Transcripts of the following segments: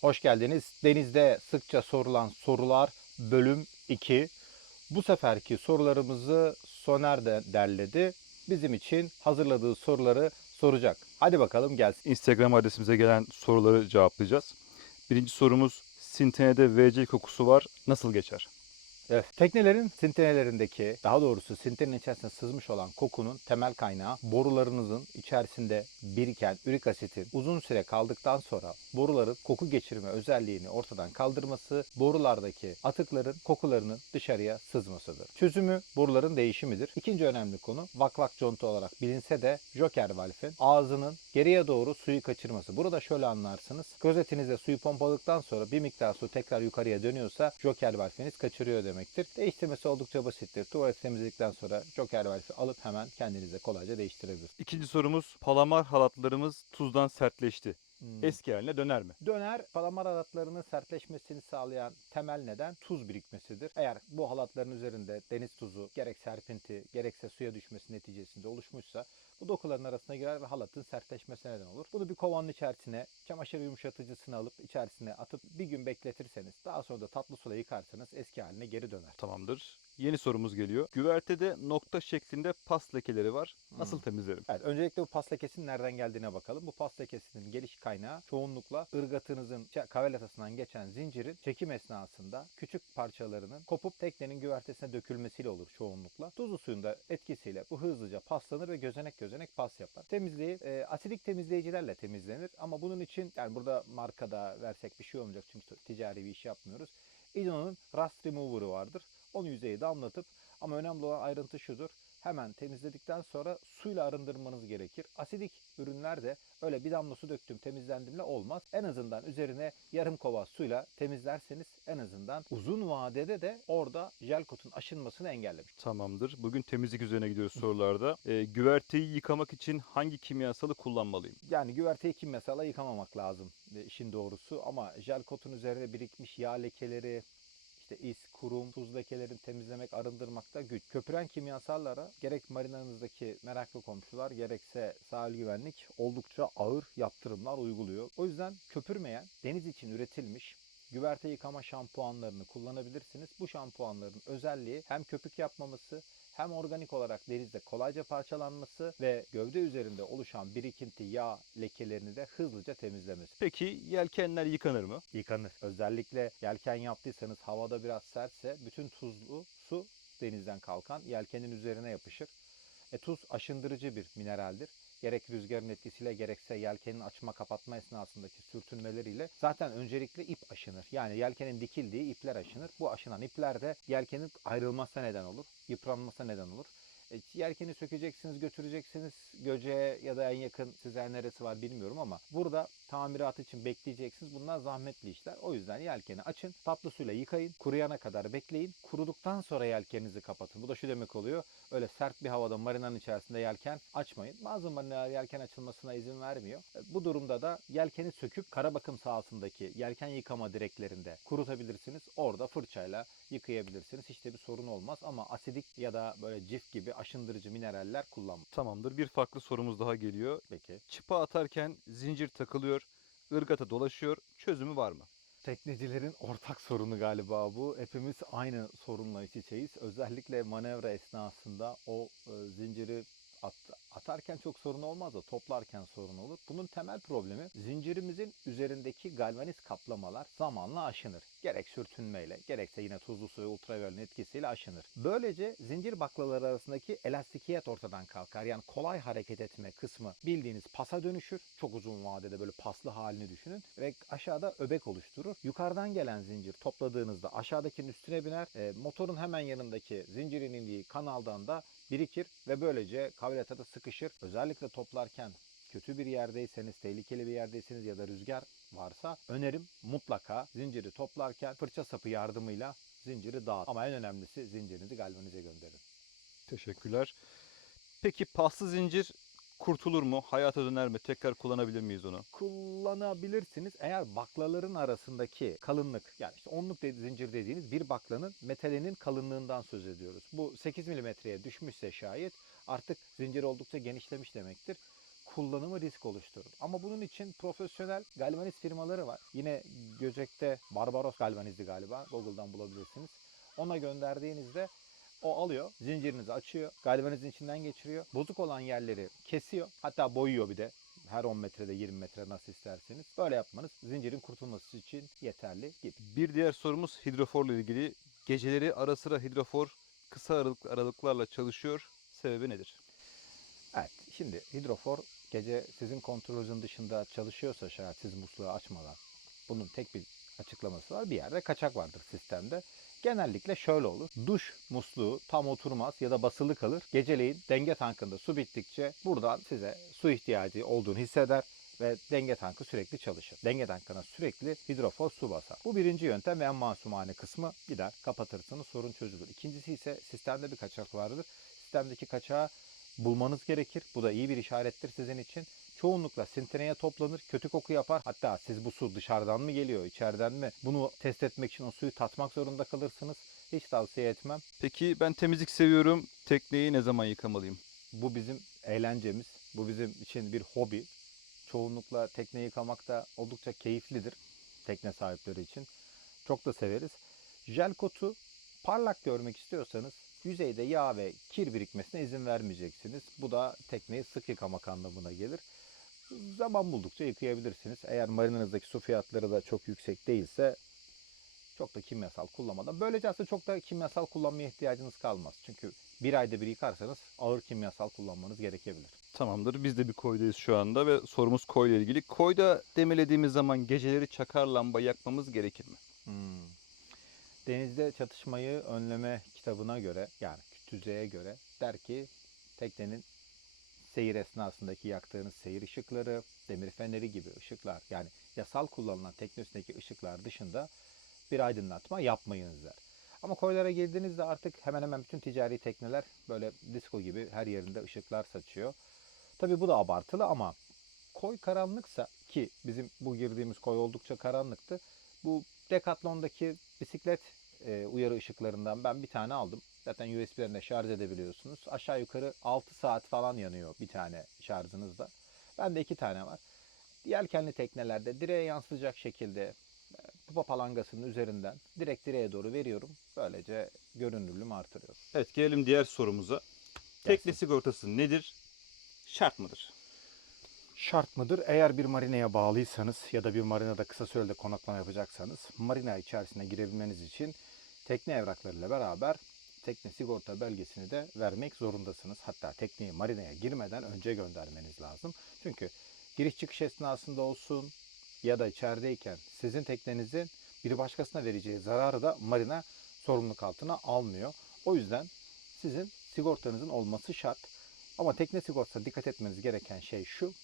Hoş geldiniz. Denizde sıkça sorulan sorular bölüm 2. Bu seferki sorularımızı Soner de derledi. Bizim için hazırladığı soruları soracak. Hadi bakalım gelsin. Instagram adresimize gelen soruları cevaplayacağız. Birinci sorumuz Sintene'de VC kokusu var. Nasıl geçer? Evet. Teknelerin sintenelerindeki, daha doğrusu sintenin içerisinde sızmış olan kokunun temel kaynağı borularınızın içerisinde biriken ürik asitin uzun süre kaldıktan sonra boruların koku geçirme özelliğini ortadan kaldırması, borulardaki atıkların kokularının dışarıya sızmasıdır. Çözümü boruların değişimidir. İkinci önemli konu vakvak conta olarak bilinse de Joker valfin ağzının geriye doğru suyu kaçırması. Burada şöyle anlarsınız. Gözetinizde suyu pompaladıktan sonra bir miktar su tekrar yukarıya dönüyorsa Joker valfiniz kaçırıyor demektir. Değiştirmesi oldukça basittir. Tuvalet temizledikten sonra Joker valfi alıp hemen kendinize kolayca değiştirebilirsiniz. İkinci sorumuz palamar halatlarımız tuzdan sertleşti. Hmm. Eski haline döner mi? Döner palamar halatlarının sertleşmesini sağlayan temel neden tuz birikmesidir. Eğer bu halatların üzerinde deniz tuzu gerek serpinti gerekse suya düşmesi neticesinde oluşmuşsa bu dokuların arasına girer ve halatın sertleşmesine neden olur. Bunu bir kovanın içerisine çamaşır yumuşatıcısını alıp içerisine atıp bir gün bekletirseniz daha sonra da tatlı suyla yıkarsanız eski haline geri döner. Tamamdır. Yeni sorumuz geliyor. Güvertede nokta şeklinde pas lekeleri var. Nasıl Hmm. temizlerim? Evet, öncelikle bu pas lekesinin nereden geldiğine bakalım. Bu pas lekesinin geliş kaynağı çoğunlukla ırgatınızın kavelatasından geçen zincirin çekim esnasında küçük parçalarının kopup teknenin güvertesine dökülmesiyle olur çoğunlukla. Tuzlu suyun da etkisiyle bu hızlıca paslanır ve gözenek gözenek pas yapar. Temizliği e, asidik temizleyicilerle temizlenir ama bunun için yani burada markada versek bir şey olmayacak çünkü ticari bir iş yapmıyoruz. Idon'un Rust Remover'ı vardır. Onu yüzeye damlatıp ama önemli olan ayrıntı şudur. Hemen temizledikten sonra suyla arındırmanız gerekir. Asidik ürünler de öyle bir damla su döktüm temizlendimle olmaz. En azından üzerine yarım kova suyla temizlerseniz en azından uzun vadede de orada jel kotun aşınmasını engellemiş. Tamamdır. Bugün temizlik üzerine gidiyoruz sorularda. Ee, güverteyi yıkamak için hangi kimyasalı kullanmalıyım? Yani güverteyi kim mesela yıkamamak lazım e, işin doğrusu ama jel kotun üzerine birikmiş yağ lekeleri, işte is, kurum, tuz lekelerini temizlemek, arındırmakta güç. Köpüren kimyasallara gerek marinanızdaki meraklı komşular gerekse sahil güvenlik oldukça ağır yaptırımlar uyguluyor. O yüzden köpürmeyen, deniz için üretilmiş güverte yıkama şampuanlarını kullanabilirsiniz. Bu şampuanların özelliği hem köpük yapmaması hem organik olarak denizde kolayca parçalanması ve gövde üzerinde oluşan birikinti yağ lekelerini de hızlıca temizlemesi. Peki yelkenler yıkanır mı? Yıkanır. Özellikle yelken yaptıysanız havada biraz sertse bütün tuzlu su denizden kalkan yelkenin üzerine yapışır. E, tuz aşındırıcı bir mineraldir. Gerek rüzgarın etkisiyle gerekse yelkenin açma kapatma esnasındaki sürtünmeleriyle zaten öncelikle ip aşınır. Yani yelkenin dikildiği ipler aşınır. Bu aşınan ipler de yelkenin ayrılmasına neden olur, yıpranmasına neden olur. E, Yelkeni sökeceksiniz, götüreceksiniz göceğe ya da en yakın size neresi var bilmiyorum ama burada tamirat için bekleyeceksiniz. Bunlar zahmetli işler. O yüzden yelkeni açın, tatlı suyla yıkayın, kuruyana kadar bekleyin. Kuruduktan sonra yelkeninizi kapatın. Bu da şu demek oluyor. Öyle sert bir havada marinanın içerisinde yelken açmayın. Bazı marinalar yelken açılmasına izin vermiyor. E, Bu durumda da yelkeni söküp kara bakım sahasındaki yelken yıkama direklerinde kurutabilirsiniz. Orada fırçayla yıkayabilirsiniz. Hiçbir sorun olmaz ama asidik ya da böyle cif gibi aşındırıcı mineraller kullanmayın. Tamamdır. Bir farklı sorumuz daha geliyor. Peki. Çıpa atarken zincir takılıyor, ırgata dolaşıyor. Çözümü var mı? Teknecilerin ortak sorunu galiba bu. Hepimiz aynı sorunla iç içeyiz. Özellikle manevra esnasında o e, zinciri at- atarken çok sorun olmaz da toplarken sorun olur. Bunun temel problemi zincirimizin üzerindeki galvaniz kaplamalar zamanla aşınır. Gerek sürtünmeyle gerekse yine tuzlu su ve ultraviyolün etkisiyle aşınır. Böylece zincir baklaları arasındaki elastikiyet ortadan kalkar. Yani kolay hareket etme kısmı bildiğiniz pasa dönüşür. Çok uzun vadede böyle paslı halini düşünün ve aşağıda öbek oluşturur. Yukarıdan gelen zincir topladığınızda aşağıdakinin üstüne biner. E, motorun hemen yanındaki zincirin indiği kanaldan da birikir ve böylece kavlatada sıkışır. Özellikle toplarken kötü bir yerdeyseniz, tehlikeli bir yerdeyseniz ya da rüzgar varsa önerim mutlaka zinciri toplarken fırça sapı yardımıyla zinciri dağıt. Ama en önemlisi zincirinizi galvanize gönderin. Teşekkürler. Peki paslı zincir kurtulur mu? Hayata döner mi? Tekrar kullanabilir miyiz onu? kullanabilirsiniz. Eğer baklaların arasındaki kalınlık yani işte onluk dedi- zincir dediğiniz bir baklanın metalinin kalınlığından söz ediyoruz. Bu 8 milimetreye düşmüşse şayet artık zincir oldukça genişlemiş demektir. kullanımı risk oluşturur. Ama bunun için profesyonel galvaniz firmaları var. Yine Göcek'te Barbaros galvanizdi galiba. Google'dan bulabilirsiniz. Ona gönderdiğinizde o alıyor, zincirinizi açıyor, galvanizin içinden geçiriyor. Bozuk olan yerleri kesiyor. Hatta boyuyor bir de. Her 10 metrede 20 metre nasıl isterseniz. Böyle yapmanız zincirin kurtulması için yeterli gibi. Bir diğer sorumuz hidroforla ilgili. Geceleri ara sıra hidrofor kısa aralık, aralıklarla çalışıyor. Sebebi nedir? Evet, şimdi hidrofor gece sizin kontrolünüzün dışında çalışıyorsa şayet siz musluğu açmadan bunun tek bir açıklaması var. Bir yerde kaçak vardır sistemde. Genellikle şöyle olur. Duş musluğu tam oturmaz ya da basılı kalır. Geceleyin denge tankında su bittikçe buradan size su ihtiyacı olduğunu hisseder ve denge tankı sürekli çalışır. Denge tankına sürekli hidrofor su basar. Bu birinci yöntem ve en masumane kısmı gider kapatırsınız sorun çözülür. İkincisi ise sistemde bir kaçak vardır. Sistemdeki kaçağı bulmanız gerekir. Bu da iyi bir işarettir sizin için. Çoğunlukla sintereye toplanır, kötü koku yapar. Hatta siz bu su dışarıdan mı geliyor, içeriden mi? Bunu test etmek için o suyu tatmak zorunda kalırsınız. Hiç tavsiye etmem. Peki ben temizlik seviyorum. Tekneyi ne zaman yıkamalıyım? Bu bizim eğlencemiz. Bu bizim için bir hobi. Çoğunlukla tekne yıkamak da oldukça keyiflidir tekne sahipleri için. Çok da severiz. Jel kotu parlak görmek istiyorsanız yüzeyde yağ ve kir birikmesine izin vermeyeceksiniz. Bu da tekneyi sık yıkamak anlamına gelir. Zaman buldukça yıkayabilirsiniz. Eğer marinanızdaki su fiyatları da çok yüksek değilse çok da kimyasal kullanmadan. Böylece aslında çok da kimyasal kullanmaya ihtiyacınız kalmaz. Çünkü bir ayda bir yıkarsanız ağır kimyasal kullanmanız gerekebilir. Tamamdır. Biz de bir koydayız şu anda ve sorumuz koyla ilgili. Koyda demelediğimiz zaman geceleri çakar lamba yakmamız gerekir mi? Hmm. Denizde çatışmayı önleme kitabına göre yani tüzeye göre der ki teknenin seyir esnasındaki yaktığınız seyir ışıkları, demir feneri gibi ışıklar yani yasal kullanılan tekne üstündeki ışıklar dışında bir aydınlatma yapmayınız der. Ama koylara girdiğinizde artık hemen hemen bütün ticari tekneler böyle disco gibi her yerinde ışıklar saçıyor. Tabi bu da abartılı ama koy karanlıksa ki bizim bu girdiğimiz koy oldukça karanlıktı. Bu Decathlon'daki bisiklet e, uyarı ışıklarından ben bir tane aldım. Zaten USB'lerine şarj edebiliyorsunuz. Aşağı yukarı 6 saat falan yanıyor bir tane şarjınızda. Bende iki tane var. Yelkenli teknelerde direğe yansıyacak şekilde e, pupa palangasının üzerinden direkt direğe doğru veriyorum. Böylece görünürlüğümü artırıyor. Evet gelelim diğer sorumuza. Tekne sigortası nedir? Şart mıdır? Şart mıdır? Eğer bir marineye bağlıysanız ya da bir marinada kısa sürede konaklama yapacaksanız marina içerisine girebilmeniz için tekne evraklarıyla beraber tekne sigorta belgesini de vermek zorundasınız. Hatta tekneyi marineye girmeden önce göndermeniz lazım. Çünkü giriş çıkış esnasında olsun ya da içerideyken sizin teknenizin bir başkasına vereceği zararı da marina sorumluluk altına almıyor. O yüzden sizin sigortanızın olması şart. Ama tekne sigortasına dikkat etmeniz gereken şey şu.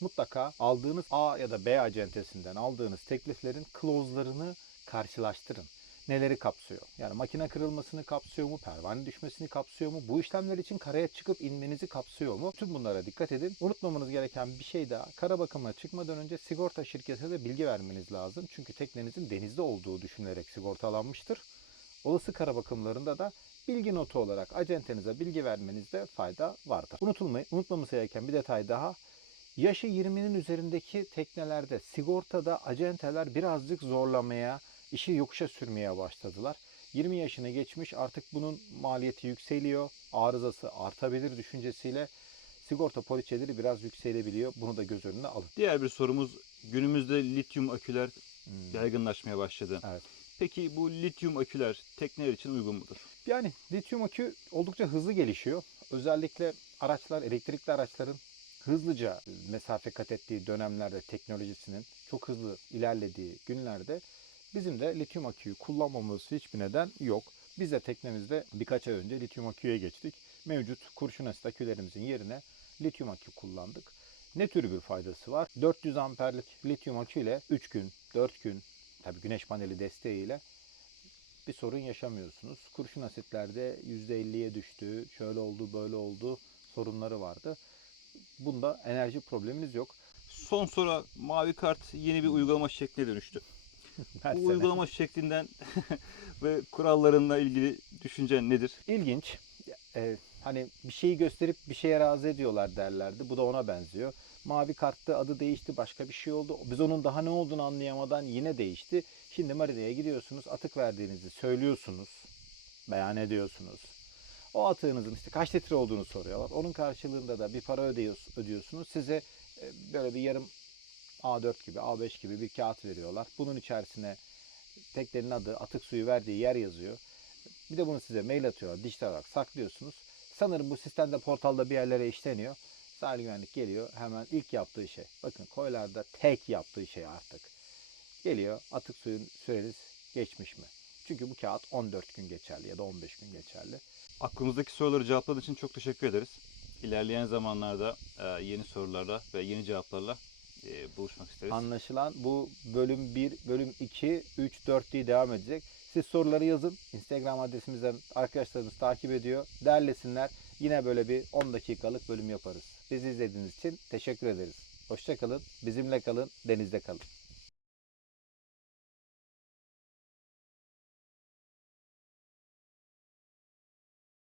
Mutlaka aldığınız A ya da B acentesinden aldığınız tekliflerin clause'larını karşılaştırın. Neleri kapsıyor? Yani makine kırılmasını kapsıyor mu? Pervane düşmesini kapsıyor mu? Bu işlemler için karaya çıkıp inmenizi kapsıyor mu? Tüm bunlara dikkat edin. Unutmamanız gereken bir şey daha. Kara bakımına çıkmadan önce sigorta şirketine de bilgi vermeniz lazım. Çünkü teknenizin denizde olduğu düşünülerek sigortalanmıştır. Olası kara bakımlarında da bilgi notu olarak acentenize bilgi vermenizde fayda vardır. Unutulmayın, unutmamız gereken bir detay daha. Yaşı 20'nin üzerindeki teknelerde sigortada acenteler birazcık zorlamaya, işi yokuşa sürmeye başladılar. 20 yaşına geçmiş artık bunun maliyeti yükseliyor, arızası artabilir düşüncesiyle sigorta poliçeleri biraz yükselebiliyor. Bunu da göz önüne alın. Diğer bir sorumuz günümüzde lityum aküler Hmm. yaygınlaşmaya başladı. Evet. Peki bu lityum aküler tekneler için uygun mudur? Yani lityum akü oldukça hızlı gelişiyor. Özellikle araçlar, elektrikli araçların hızlıca mesafe kat ettiği dönemlerde teknolojisinin çok hızlı ilerlediği günlerde bizim de lityum aküyü kullanmamız hiçbir neden yok. Biz de teknemizde birkaç ay önce lityum aküye geçtik. Mevcut kurşun asit akülerimizin yerine lityum akü kullandık. Ne tür bir faydası var? 400 amperlik lityum akü ile 3 gün, 4 gün tabii güneş paneli desteğiyle bir sorun yaşamıyorsunuz. Kurşun asitlerde %50'ye düştü, şöyle oldu, böyle oldu sorunları vardı. Bunda enerji probleminiz yok. Son soru mavi kart yeni bir uygulama şekline dönüştü. Bu uygulama şeklinden ve kurallarına ilgili düşüncen nedir? İlginç. Ee, hani bir şeyi gösterip bir şeye razı ediyorlar derlerdi. Bu da ona benziyor. Mavi karttı adı değişti başka bir şey oldu. Biz onun daha ne olduğunu anlayamadan yine değişti. Şimdi marineye gidiyorsunuz atık verdiğinizi söylüyorsunuz. Beyan ediyorsunuz. O atığınızın işte kaç litre olduğunu soruyorlar. Onun karşılığında da bir para ödüyorsunuz. Size e, böyle bir yarım A4 gibi A5 gibi bir kağıt veriyorlar. Bunun içerisine teknenin adı, atık suyu verdiği yer yazıyor. Bir de bunu size mail atıyorlar. Dijital olarak saklıyorsunuz. Sanırım bu sistemde portalda bir yerlere işleniyor. Sahil güvenlik geliyor. Hemen ilk yaptığı şey. Bakın koylarda tek yaptığı şey artık. Geliyor atık suyun süreniz geçmiş mi? Çünkü bu kağıt 14 gün geçerli ya da 15 gün geçerli. Aklımızdaki soruları cevapladığın için çok teşekkür ederiz. İlerleyen zamanlarda e, yeni sorularla ve yeni cevaplarla e, buluşmak isteriz. Anlaşılan bu bölüm 1, bölüm 2, 3, 4 diye devam edecek. Siz soruları yazın. Instagram adresimizden arkadaşlarımız takip ediyor. Derlesinler. Yine böyle bir 10 dakikalık bölüm yaparız. Bizi izlediğiniz için teşekkür ederiz. Hoşçakalın. Bizimle kalın. Denizde kalın.